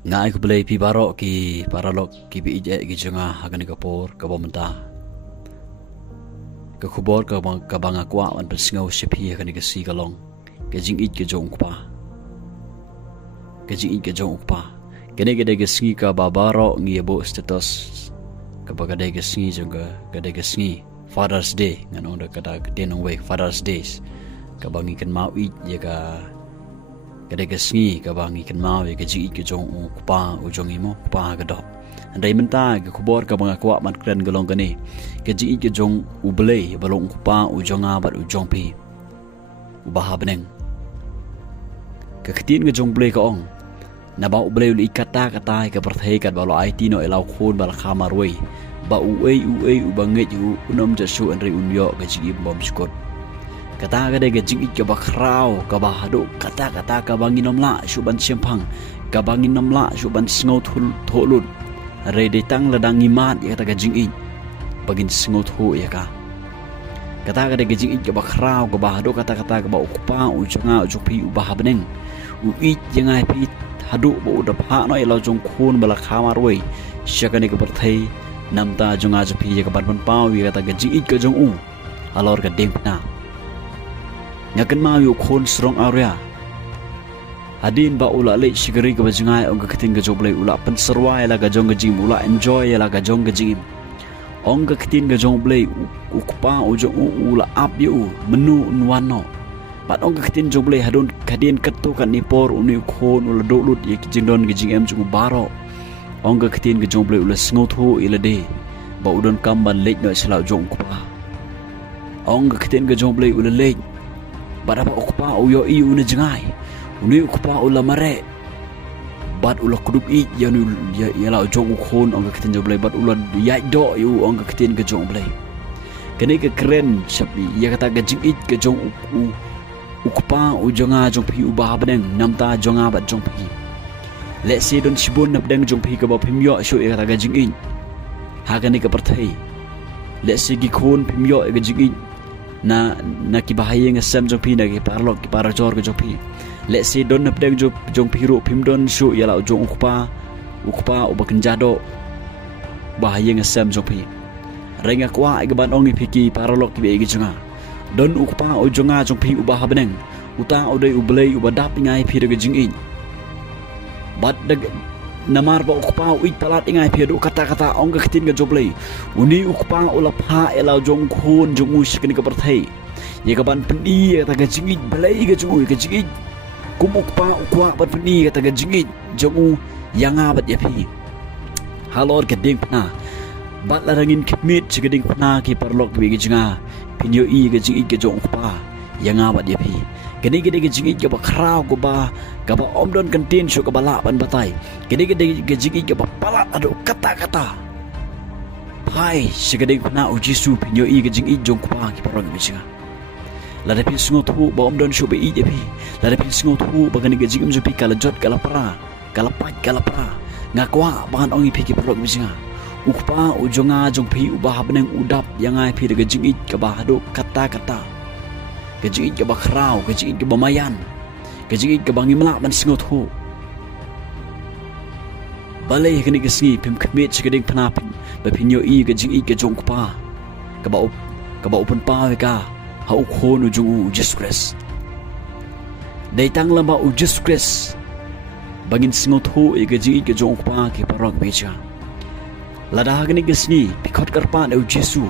nga ai ku belai pi barok ki paralok ki bi ije ki junga hagan ka por ka bomenta ka khubor ka banga kwa an pesngau shipi hagan ka si kalong ka jing it ke jong pa ka jing it ke jong pa kene ke de ke sngi ka babaro ngi bo status ka ba de ke sngi junga ka de ke sngi Father's Day ngan onda kata tenong we Father's Days ka bangi kan mau it ye ka kada ka sngi ka bangi kan mau ye ka ji ke jong pa u jong imo pa ka do andai menta ka khubor ka banga kwa man kren galong kani ka ji ke jong u blei balong pa u jonga bat u jong pi u ba habneng ka khatin ka jong blei ka ong na ba u blei li kata ka perthai ka ba lo IT no elau khon bal khamar we ba u u bangai u unom ja su anri unyo ka ji bom skot kata ka de ga jing ik ba khrau ka ba hadu kata ka bangin nomla su ban sempang ka bangin nomla su ban sngo thul tholut re de tang ladang imat ya kata ga jing ik bagin sngo thu ya ka kata ka de ga jing ik ba khrau ka ba hadu kata ka ba ukpa u changa u pi u ba habneng u ik jangai pi hadu bo da pha no elo jong khun bala khamar we shakani ka perthai namta jonga ju pi ya ka ban pau ya kata ga jing ik ka jong u alor ka ding na ngakan mau yu khon strong area adin ba ula le shigari ka bajngai ong ka khating ga joblai ula pan sarwai la ga jong ga jim ula enjoy la ga jong ga jim ong ka khatin ga joblai ukpa u jong ula up yu menu unwano bat ong ka khatin joblai hadon kadin katto kan ni por uni khon ula dolut ye jingdon ga jing em jung baro ong ka khatin ga joblai ula snotho ila de ba udon kamban lek no slau jong kupa ong ka khatin ga joblai ula lek barapa ukpa uyo i una jangai uni ukpa ula mare bat ula kudup i yanu ya la jong khon ong ka tin joblai bat ula ya do yu ong ka tin ka jong blai kene ka kren sapi ya kata ga jing it ka jong ukpa u jonga jong pi u ba badeng namta jonga bat jong pi let's say don sibon na badeng jong pi ka ba pimyo shu ya kata ga jing in ha kene ka perthai let's say gi khon pimyo ga jing in na ki bahaya nga sam jong pi na ki parlok ki parajor ke jong pi let's say don na pedang jong pi ro pim don shu ya la jong ukpa ubakan jado bahaya nga sam jong pi renga kwa ai ban ong pi ki parlok ki be gi jonga don ukpa o jonga jong pi ubah beneng uta o dei ublei ubadap ngai pi de jing in bat de namar ba ukpa uit palat ingai pi do kata ong ka tin ga joblei uni ukpa ula pha ela jong khon jong us kini ka perthai ye ka ban pendi ta ga jing blei ga jong ka jing kum ukpa ukwa ban pendi ta ga jing jong yanga bat ya pi halor ka ding na bat la rangin khmit chi ga ding na ki parlok bi ga jinga pinyo i ga jing ga jong ukpa yanga bat ya pi kini gede ge jing ga ba khrau go ba ga ba omdon kantin shu ga bala ban batai kini gede ge jing ga ba pala adu kata hai sigede na uji su pinyo i ga jing i jong pa ki parang mi singa la de pin sngo thu ba omdon shu be i de pi la de pin sngo thu ba gani ge jing im ju pi kala jot kala para nga kwa ban ong i pi ki parang mi singa ukpa ujonga jong pi u ba habneng udap yangai pi de ge jing i ga ba adu kata kejing ke bakrau kejing ke bamayan kejing ke bangi melak ban singot hu balai kini ke singi pim kemit sekading penapin bapinyo i kejing ke jong pa ka ba open pa ka ha ukhon ujung Jesus Christ dai tang lamba Jesus Christ bangin singot hu i kejing ke jong pa ki parok beja lada kini ke singi pikot karpan au Jesu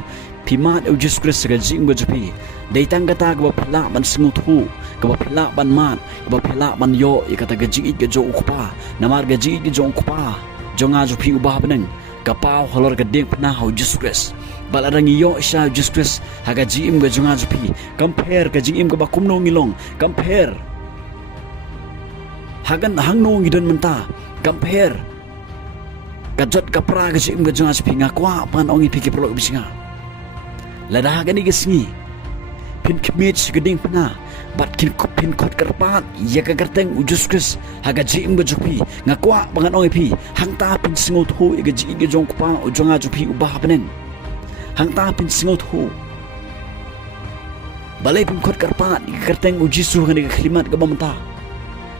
pimat au Jesus Christ ga jing go japi dai tang kata ga phala ban singut hu ga phala ban mat ga phala ban yo i kata ga jing ga jo ukpa namar ga jing ga jo ukpa jonga jo pi ubah beneng ka pau holor ga ding pna hau Jesus Christ balarang yo sha Jesus Christ ha ga jing ga jonga jo pi compare ga jing ga bakum no ngilong compare hagan hang no ngidon menta compare ga jot ka pra ga jing ga jonga jo pi ngakwa pan ongi pi ki pro bisinga lada gani gesni pin kemit segeding pena bat kin pin kot karpat ya ka garteng ujus kes haga jim go jupi ngakwa bangan oi pi hang ta pin singot hu ga ji ga jong pa ujonga jupi ubah penen hang ta pin singot hu balai pin kot karpat garteng ujisu gani klimat ga bamta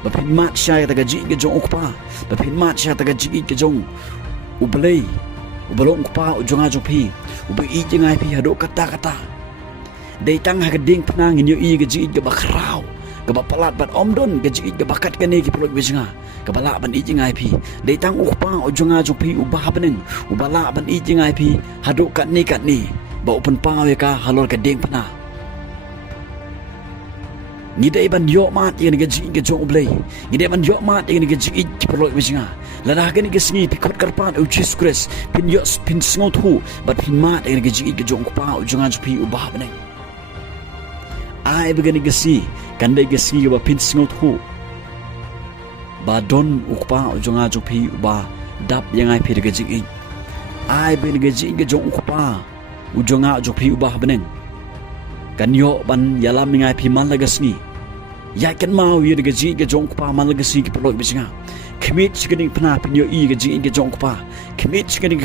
bapin mat syai taga ji ke jong ukpa bapin mat syai taga ji ke jong ublei ubalong ukpa ujong ajong pi ubi i jengai pi hado kata dei tang ha geding penang inyo i ke ji ke bakrau ke bapalat bat omdon ke ji ke bakat kene ki pelok bijinga ke bala ban i jengai pi dei tang ukpa ujong ajong pi ubah beneng ubala ban i jengai pi hado kat ni ba open pawe ka halor geding penang ngidai ban yo mat yang gaji ke jong blai ngidai ban yo mat yang gaji ki perlo bijinga lada gani ke singi pikot karpan ucis kres pin yo pin sngot hu bat pin mat yang gaji ke jong pa ujungan pi ubah beneng ai begani gesi kandai gesi ba pin sngot hu ba don ukpa ujungan pi ba dap yang ai pi gaji ai ben gaji ke jong ukpa ujungan pi ubah beneng kan yo ban yalam ngai pi man lagasni ya kan mau ye de ji ke jong pa man lagasi ki pelok bisinga kemit chikening pana pin yo i ke ji ke jong pa kemit chikening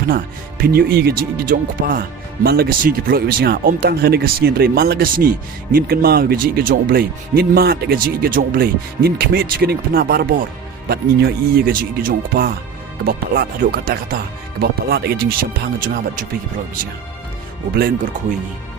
pana pin yo i ke ji ke jong pa man lagasi ki pelok bisinga om tang hane ke singin re man lagasni ngin kan mau ke ji ke jong blai ngin mat ke ji ke jong blai ngin kemit chikening pana barbor bat ngin yo i ke ji ke jong pa ke ba palat ado kata ke ba palat ke jing champang junga bat jupi ki pelok bisinga ublen kor khuini